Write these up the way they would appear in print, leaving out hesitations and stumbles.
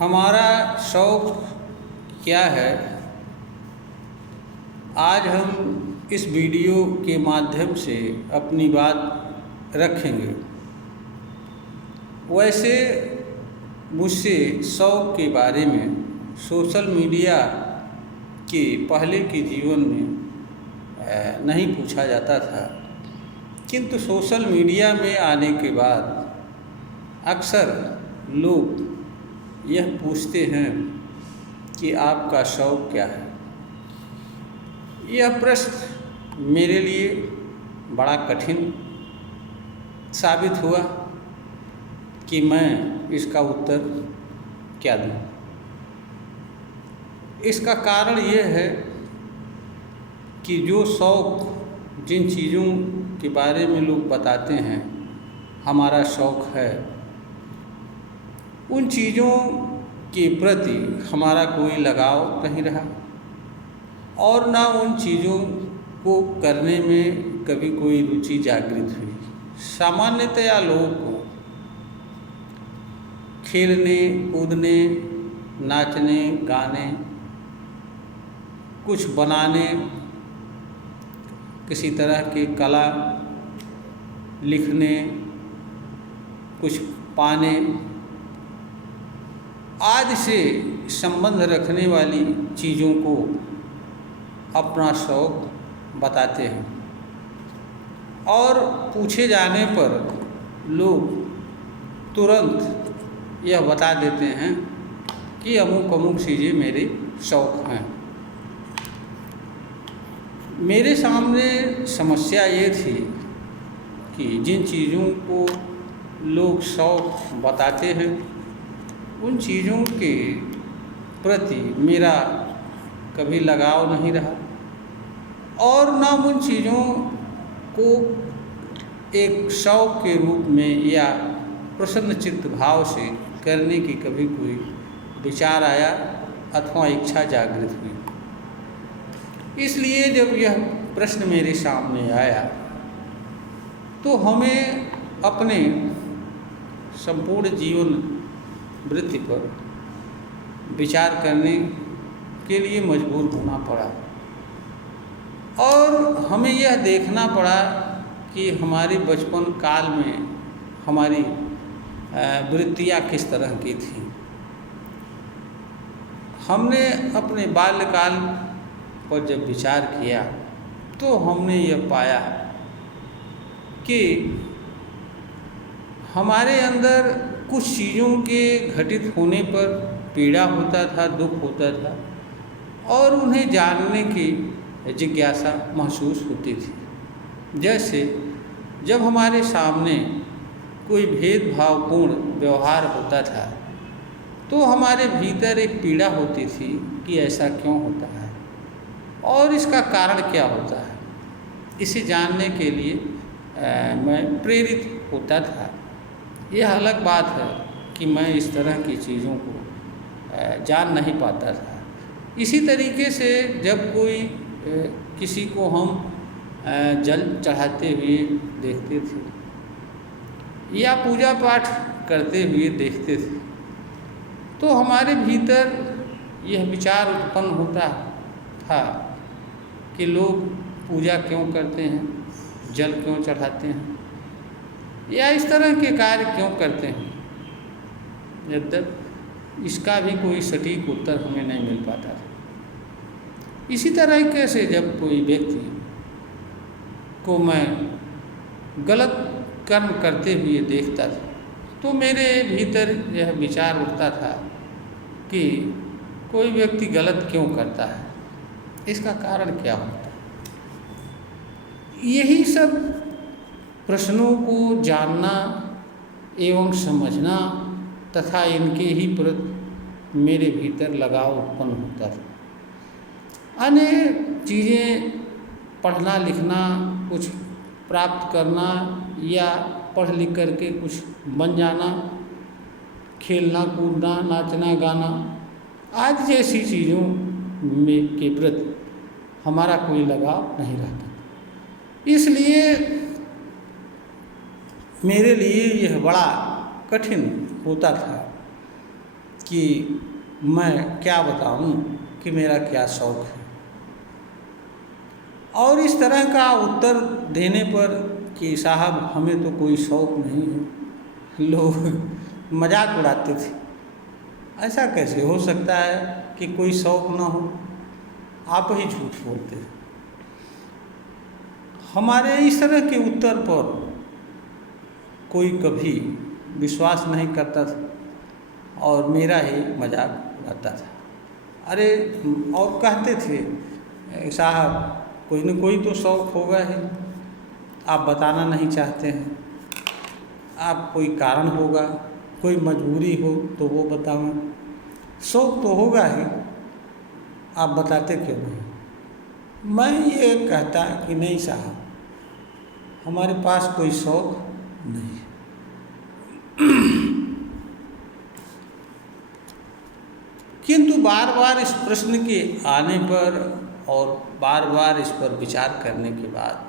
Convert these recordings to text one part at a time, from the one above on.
हमारा शौक़ क्या है, आज हम इस वीडियो के माध्यम से अपनी बात रखेंगे। वैसे मुझसे शौक़ के बारे में सोशल मीडिया के पहले के जीवन में नहीं पूछा जाता था, किंतु सोशल मीडिया में आने के बाद अक्सर लोग यह पूछते हैं कि आपका शौक़ क्या है। यह प्रश्न मेरे लिए बड़ा कठिन साबित हुआ कि मैं इसका उत्तर क्या दूँ। इसका कारण यह है कि जो शौक़, जिन चीज़ों के बारे में लोग बताते हैं हमारा शौक़ है, उन चीज़ों के प्रति हमारा कोई लगाव नहीं रहा और ना उन चीज़ों को करने में कभी कोई रुचि जागृत हुई। सामान्यतया लोगों को खेलने, कूदने, नाचने, गाने, कुछ बनाने, किसी तरह की कला, लिखने, कुछ पाने आदि से संबंध रखने वाली चीज़ों को अपना शौक़ बताते हैं और पूछे जाने पर लोग तुरंत यह बता देते हैं कि अमुक अमुक चीज़ें मेरे शौक़ हैं। मेरे सामने समस्या ये थी कि जिन चीज़ों को लोग शौक़ बताते हैं उन चीज़ों के प्रति मेरा कभी लगाव नहीं रहा और ना उन चीज़ों को एक शौक़ के रूप में या प्रसन्नचित्त भाव से करने की कभी कोई विचार आया अथवा इच्छा जागृत हुई। इसलिए जब यह प्रश्न मेरे सामने आया तो हमें अपने संपूर्ण जीवन वृत्ति पर विचार करने के लिए मजबूर होना पड़ा और हमें यह देखना पड़ा कि हमारे बचपन काल में हमारी वृत्तियाँ किस तरह की थीं। हमने अपने बाल्यकाल पर जब विचार किया तो हमने यह पाया कि हमारे अंदर कुछ चीज़ों के घटित होने पर पीड़ा होता था, दुख होता था और उन्हें जानने की जिज्ञासा महसूस होती थी। जैसे जब हमारे सामने कोई भेदभावपूर्ण व्यवहार होता था तो हमारे भीतर एक पीड़ा होती थी कि ऐसा क्यों होता है और इसका कारण क्या होता है। इसे जानने के लिए मैं प्रेरित होता था। यह अलग बात है कि मैं इस तरह की चीज़ों को जान नहीं पाता था। इसी तरीके से जब कोई किसी को हम जल चढ़ाते हुए देखते थे या पूजा पाठ करते हुए देखते थे तो हमारे भीतर यह विचार उत्पन्न होता था कि लोग पूजा क्यों करते हैं, जल क्यों चढ़ाते हैं या इस तरह के कार्य क्यों करते हैं। यद्यपि इसका भी कोई सटीक उत्तर हमें नहीं मिल पाता था। इसी तरीके से जब कोई व्यक्ति को मैं गलत कर्म करते हुए देखता था तो मेरे भीतर यह विचार उठता था कि कोई व्यक्ति गलत क्यों करता है, इसका कारण क्या होता है। यही सब प्रश्नों को जानना एवं समझना तथा इनके ही प्रति मेरे भीतर लगाव उत्पन्न होता था। अन्य चीज़ें पढ़ना लिखना, कुछ प्राप्त करना या पढ़ लिख करके कुछ बन जाना, खेलना कूदना, नाचना गाना आदि जैसी चीज़ों में के प्रति हमारा कोई लगाव नहीं रहता। इसलिए मेरे लिए यह बड़ा कठिन होता था कि मैं क्या बताऊं कि मेरा क्या शौक़ है। और इस तरह का उत्तर देने पर कि साहब हमें तो कोई शौक़ नहीं है, लोग मजाक उड़ाते थे। ऐसा कैसे हो सकता है कि कोई शौक़ ना हो, आप ही झूठ बोलते हैं। हमारे इस तरह के उत्तर पर कोई कभी विश्वास नहीं करता था और मेरा ही मजाक उड़ाता था। अरे, और कहते थे साहब कोई न कोई तो शौक़ होगा ही, आप बताना नहीं चाहते हैं, आप कोई कारण होगा, कोई मजबूरी हो तो वो बताओ, शौक़ तो होगा ही, आप बताते क्यों नहीं। मैं ये कहता कि नहीं साहब, हमारे पास कोई शौक़ नहीं है। किंतु बार बार इस प्रश्न के आने पर और बार बार इस पर विचार करने के बाद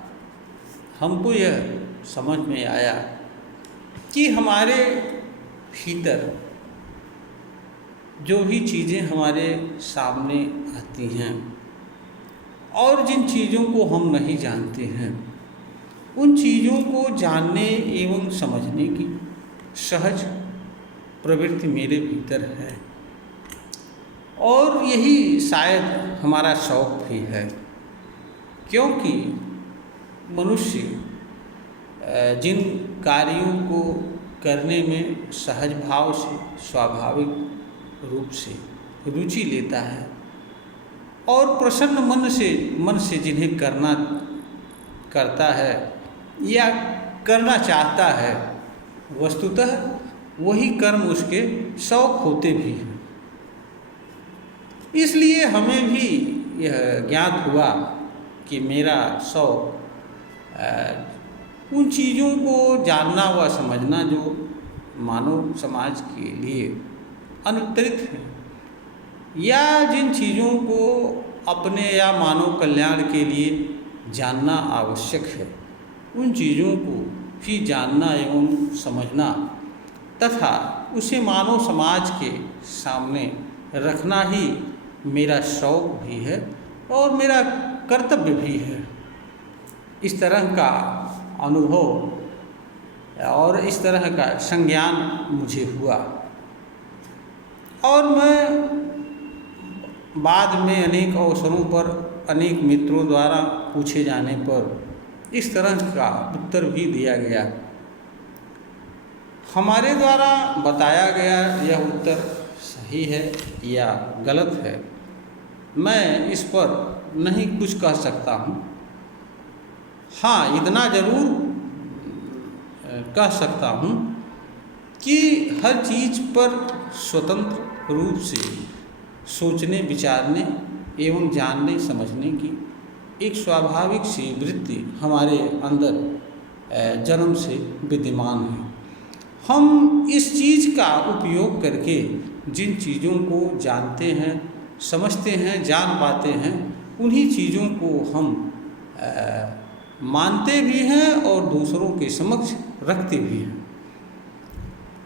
हमको यह समझ में आया कि हमारे भीतर जो भी चीज़ें हमारे सामने आती हैं और जिन चीज़ों को हम नहीं जानते हैं, उन चीज़ों को जानने एवं समझने की सहज प्रवृत्ति मेरे भीतर है और यही शायद हमारा शौक़ भी है। क्योंकि मनुष्य जिन कार्यों को करने में सहज भाव से, स्वाभाविक रूप से रुचि लेता है और प्रसन्न मन से जिन्हें करता है या करना चाहता है, वस्तुतः वही कर्म उसके शौक़ होते भी हैं। इसलिए हमें भी यह ज्ञात हुआ कि मेरा शौक़ उन चीज़ों को जानना व समझना जो मानव समाज के लिए अनुत्तरित है या जिन चीज़ों को अपने या मानव कल्याण के लिए जानना आवश्यक है, उन चीज़ों को भी जानना एवं समझना तथा उसे मानव समाज के सामने रखना ही मेरा शौक़ भी है और मेरा कर्तव्य भी है। इस तरह का अनुभव और इस तरह का संज्ञान मुझे हुआ और मैं बाद में अनेक अवसरों पर अनेक मित्रों द्वारा पूछे जाने पर इस तरह का उत्तर भी दिया गया। हमारे द्वारा बताया गया यह उत्तर सही है या गलत है, मैं इस पर नहीं कुछ कह सकता हूँ। हाँ, इतना ज़रूर कह सकता हूँ कि हर चीज़ पर स्वतंत्र रूप से सोचने, विचारने एवं जानने समझने की एक स्वाभाविक सी वृत्ति हमारे अंदर जन्म से विद्यमान है। हम इस चीज़ का उपयोग करके जिन चीज़ों को जानते हैं, समझते हैं, जान पाते हैं, उन्हीं चीज़ों को हम मानते भी हैं और दूसरों के समक्ष रखते भी हैं।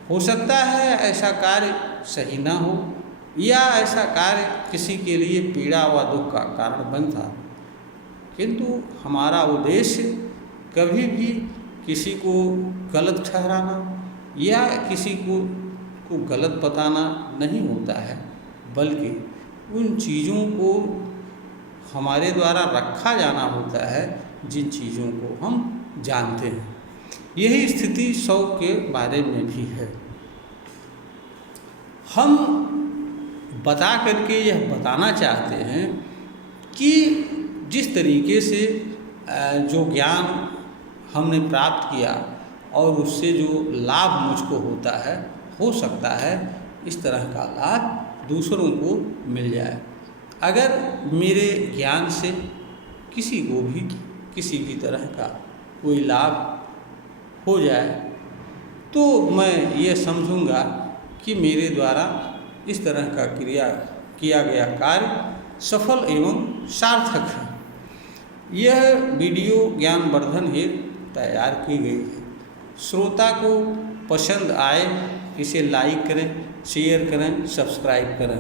हो सकता है ऐसा कार्य सही ना हो या ऐसा कार्य किसी के लिए पीड़ा व दुख का कारण बनता, किंतु हमारा उद्देश्य कभी भी किसी को गलत ठहराना या किसी को गलत बताना नहीं होता है, बल्कि उन चीज़ों को हमारे द्वारा रखा जाना होता है जिन चीज़ों को हम जानते हैं। यही स्थिति शौक़ के बारे में भी है। हम बता करके यह बताना चाहते हैं कि जिस तरीके से जो ज्ञान हमने प्राप्त किया और उससे जो लाभ मुझको होता है, हो सकता है इस तरह का लाभ दूसरों को मिल जाए। अगर मेरे ज्ञान से किसी को भी किसी भी तरह का कोई लाभ हो जाए तो मैं ये समझूंगा कि मेरे द्वारा इस तरह का किया गया कार्य सफल एवं सार्थक है। यह वीडियो ज्ञानवर्धन हेतु तैयार की गई है। श्रोता को पसंद आए इसे लाइक करें, शेयर करें, सब्सक्राइब करें।